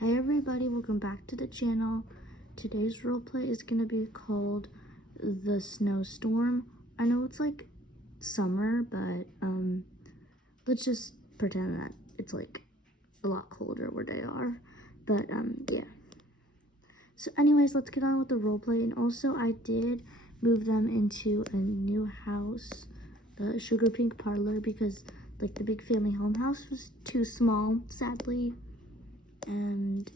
Hey everybody, welcome back to the channel. Today's roleplay is gonna be called the Snowstorm. I know it's like summer, but let's just pretend that it's like a lot colder where they are. But yeah. So anyways, let's get on with the roleplay. And also I did move them into a new house, the Sugar Pink Parlor, because like the big family home house was too small, sadly. And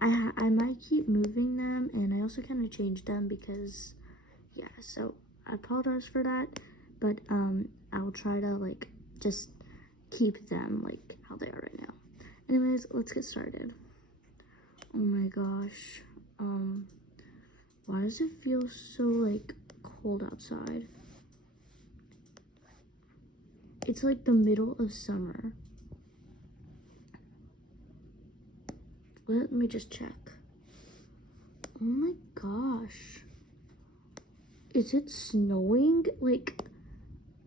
I might keep moving them, and I also kind of changed them because yeah, so I apologize for that, but I will try to like just keep them like how they are right now. Anyways, let's get started. Oh my gosh, why does it feel so like cold outside? It's like the middle of summer. Let me just check. Oh my gosh. Is it snowing? Like,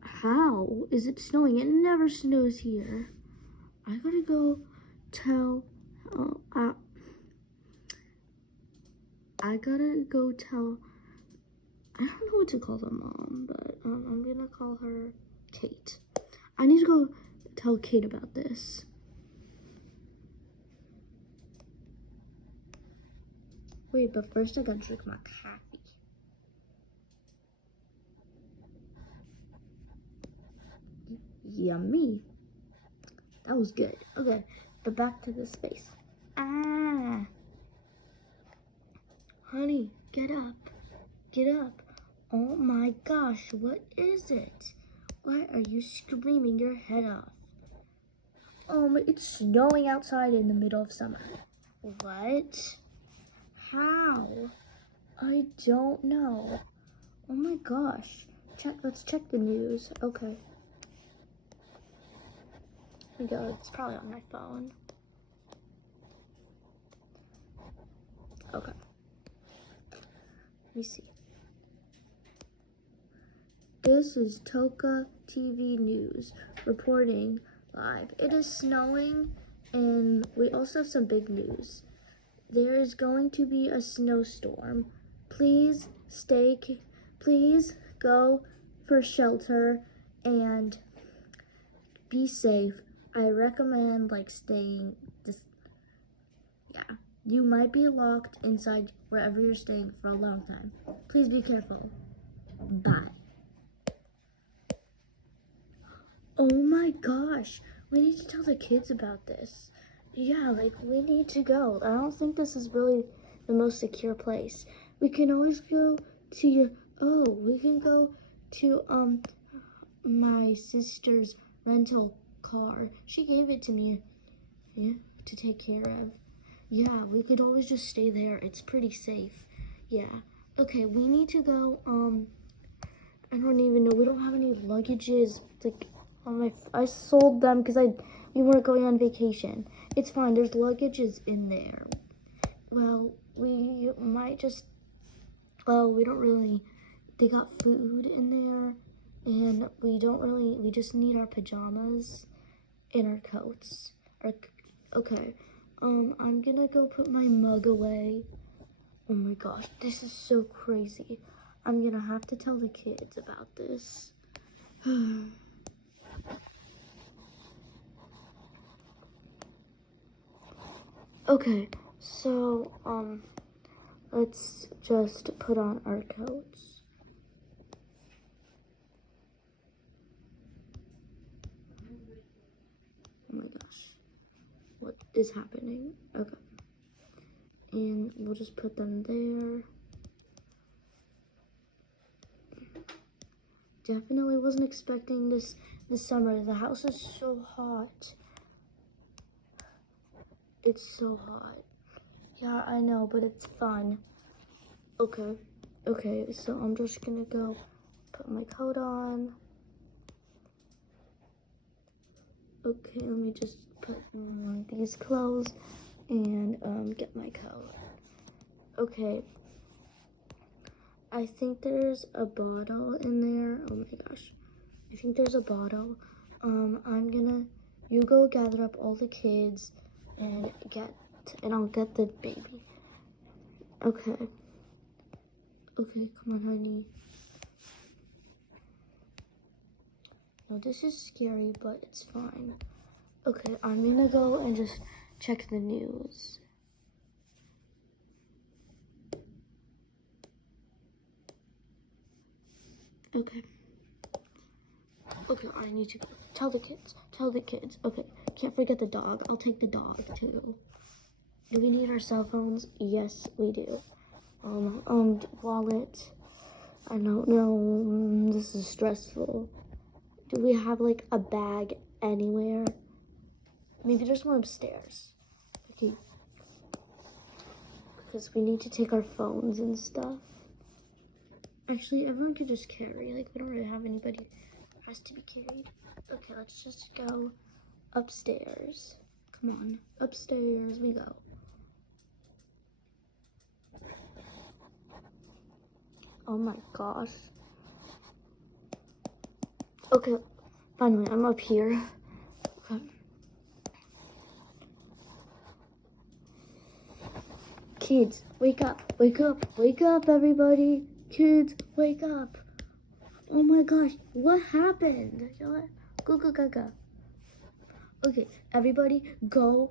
how is it snowing? It never snows here. I gotta go tell, I gotta go tell, I don't know what to call the mom, but I'm gonna call her Kate. I need to go tell Kate about this. Wait, but first I gotta drink my coffee. Yummy. That was good. Okay, but back to the space. Ah. Honey, get up. Get up. Oh my gosh, what is it? Why are you screaming your head off? It's snowing outside in the middle of summer. What? How? I don't know. Oh my gosh. Let's check the news. Okay. Here we go. It's probably on my phone. Okay. Let me see. This is TOCA TV News reporting live. It is snowing, and we also have some big news. There is going to be a snowstorm. Please please go for shelter and be safe. I recommend staying yeah. You might be locked inside wherever you're staying for a long time. Please be careful. Bye. Oh my gosh, we need to tell the kids about this. Yeah, we need to go. I don't think this is really the most secure place. We can always go to we can go to my sister's rental car. She gave it to me to take care of. Yeah, we could always just stay there. It's pretty safe. Yeah. Okay, we need to go. I don't even know. We don't have any luggages. I sold them because we weren't going on vacation. It's fine. There's luggages in there. Well, we might just. Well, we don't really. They got food in there, and we don't really. We just need our pajamas and our coats. Okay. I'm gonna go put my mug away. Oh my gosh, this is so crazy. I'm gonna have to tell the kids about this. Okay, so, let's just put on our coats. Oh my gosh, what is happening? Okay. And we'll just put them there. Definitely wasn't expecting this summer. The house is so hot. It's so hot. Yeah, I know, but it's fun. Okay, so I'm just gonna go put my coat on. Okay, let me just put on these clothes and get my coat. Okay. I think there's a bottle in there. Oh my gosh. I think there's a bottle. You go gather up all the kids and get and I'll get the baby. Okay. Okay, come on, honey. No, this is scary, but it's fine. Okay, I'm gonna go and just check the news. Okay. Okay, I need to go. Tell the kids. Okay, can't forget the dog. I'll take the dog too. Do we need our cell phones? Yes, we do. Wallet. I don't know. This is stressful. Do we have like a bag anywhere? Maybe there's one upstairs. Okay. Because we need to take our phones and stuff. Actually, everyone could just carry. Like, we don't really have anybody who has to be carried. Okay, let's just go upstairs. Come on, upstairs we go. Oh my gosh. Okay, finally, I'm up here. Okay. Kids, wake up, everybody. Kids, wake up. Oh my gosh, what happened? Go. Okay, everybody go,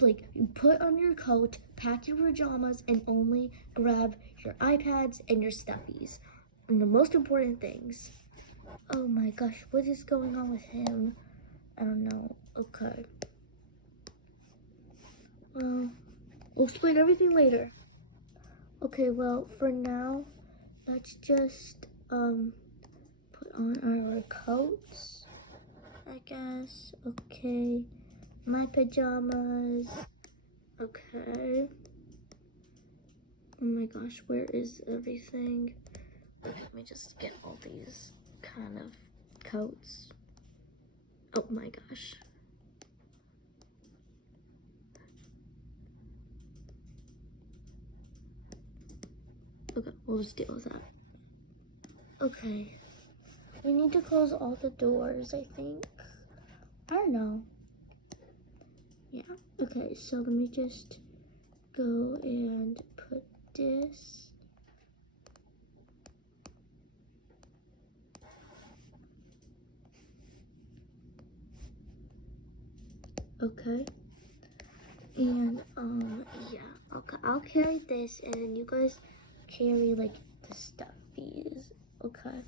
like, put on your coat, pack your pajamas, and only grab your iPads and your stuffies. And the most important things. Oh my gosh, what is going on with him? I don't know. Okay. Well, we'll explain everything later. Okay, well, for now, let's just, put on our coats, I guess. Okay. My pajamas. Okay. Oh my gosh, where is everything? Okay, let me just get all these kind of coats. Oh my gosh. Okay, we'll just deal with that. Okay. We need to close all the doors, I think. I don't know. Yeah. Okay, so let me just go and put this. Okay. And yeah, okay, I'll carry this, and then you guys carry like the stuffies. Okay,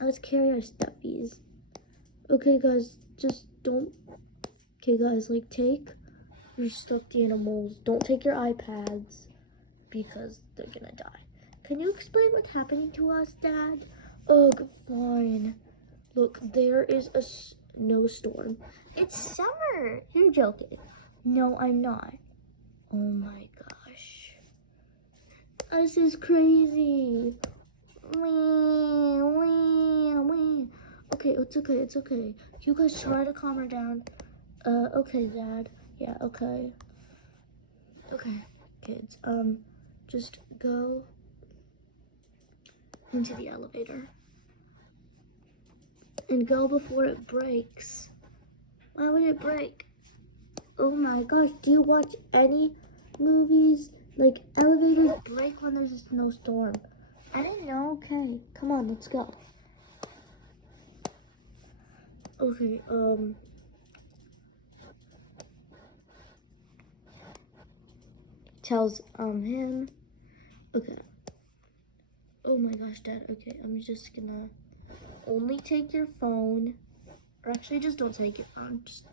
let's carry our stuffies. Okay, guys, just don't. Okay, guys, like take your stuffed animals. Don't take your iPads because they're gonna die. Can you explain what's happening to us, Dad? Ugh, fine. Look, there is a snowstorm. It's summer. You're joking. No, I'm not. Oh my gosh. This is crazy. Okay, it's okay. You guys try to calm her down. Okay, Dad. Yeah, okay. Okay, kids. Just go into the elevator. And go before it breaks. Why would it break? Oh my gosh, do you watch any movies? Like, elevators break when there's a snowstorm. I didn't know. Okay, come on, let's go. Okay, tells him. Okay. Oh my gosh, Dad. Okay, I'm just gonna only take your phone. Or actually, just don't take your phone. Just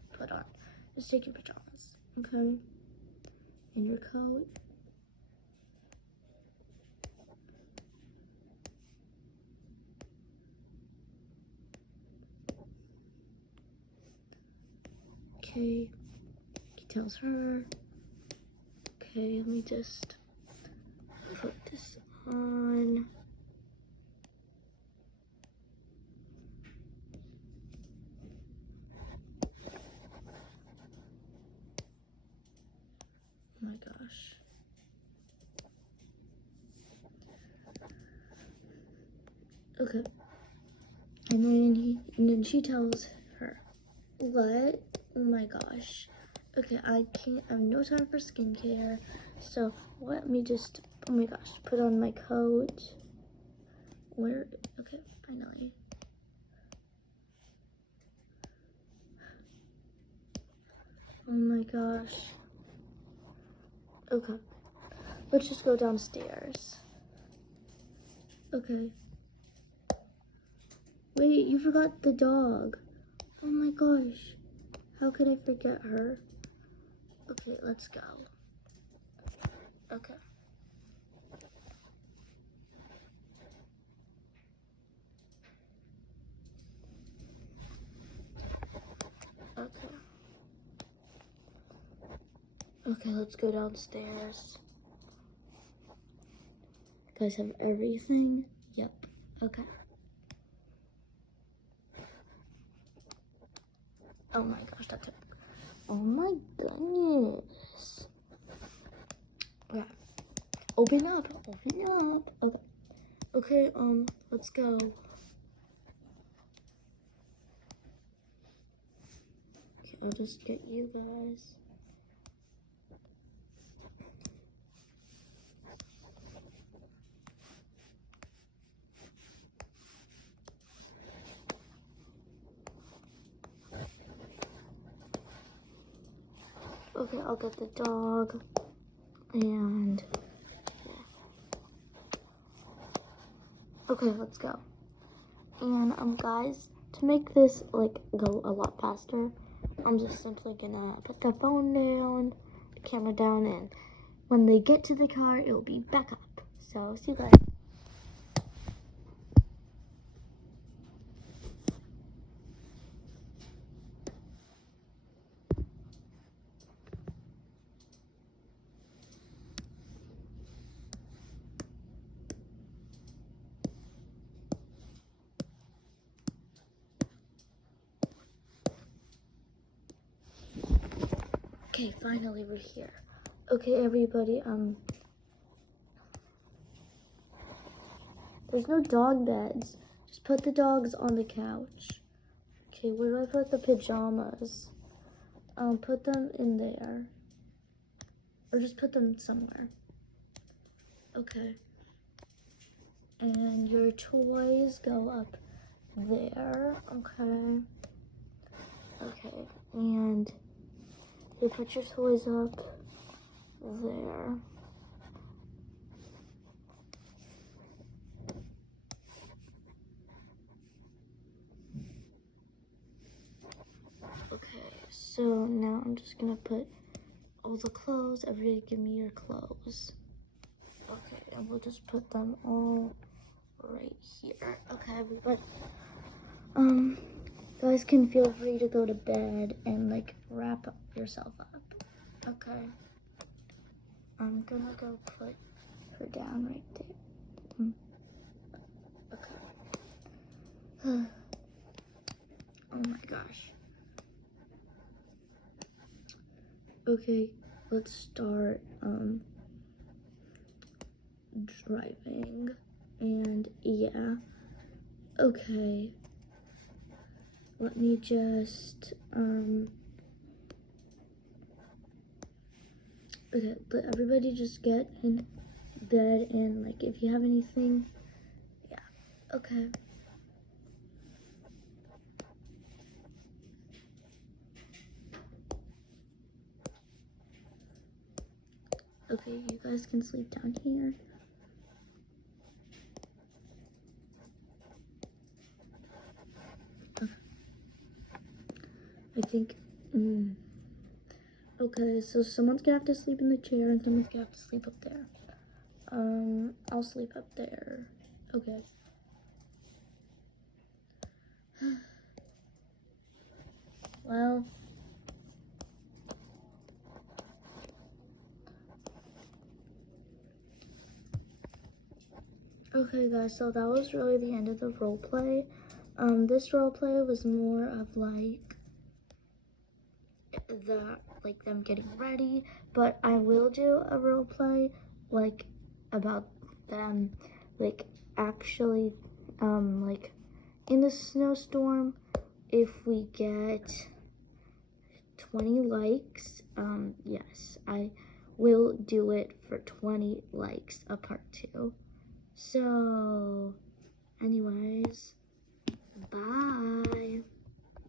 take your pajamas. Okay? And your coat. Okay. He tells her. Okay, let me just put this on. Oh my gosh. Okay. And then she tells her, what? Oh my gosh. Okay, I have no time for skincare, so let me just, oh my gosh, put on my coat. Okay, finally. Oh my gosh. Okay, let's just go downstairs. Okay. Wait, you forgot the dog. Oh my gosh. How could I forget her? Okay, let's go. Okay. Okay. Okay, let's go downstairs. You guys have everything? Yep. Okay. Oh my gosh, that's it. Oh my goodness. Okay. Open up. Open up. Okay. Okay, let's go. Okay, I'll just get you guys. Okay, I'll get the dog. And yeah. Okay, let's go. And guys, to make this like go a lot faster, I'm just simply gonna put the phone down, the camera down, and when they get to the car, it will be back up. So see you guys. Okay, finally we're here. Okay, everybody, there's no dog beds. Just put the dogs on the couch. Okay, where do I put the pajamas? Put them in there. Or just put them somewhere. Okay. And your toys go up there. Okay. Okay, and you put your toys up there. Okay, so now I'm just gonna put all the clothes. Everybody give me your clothes. Okay, and we'll just put them all right here. Okay, everybody. Guys can feel free to go to bed and like wrap yourself up. Okay. I'm gonna go put her down right there. Okay. Oh my gosh. Okay, let's start driving. And yeah. Okay. Let me just okay, let everybody just get in bed, and like if you have anything, yeah. Okay. Okay, you guys can sleep down here. I think, okay, so someone's gonna have to sleep in the chair and someone's gonna have to sleep up there. I'll sleep up there. Okay. Well, okay guys, so that was really the end of the role play. This role play was more of like them getting ready, but I will do a role play like about them like actually like in the snowstorm if we get 20 likes, yes, I will do it for 20 likes, a part 2. So, anyways, bye.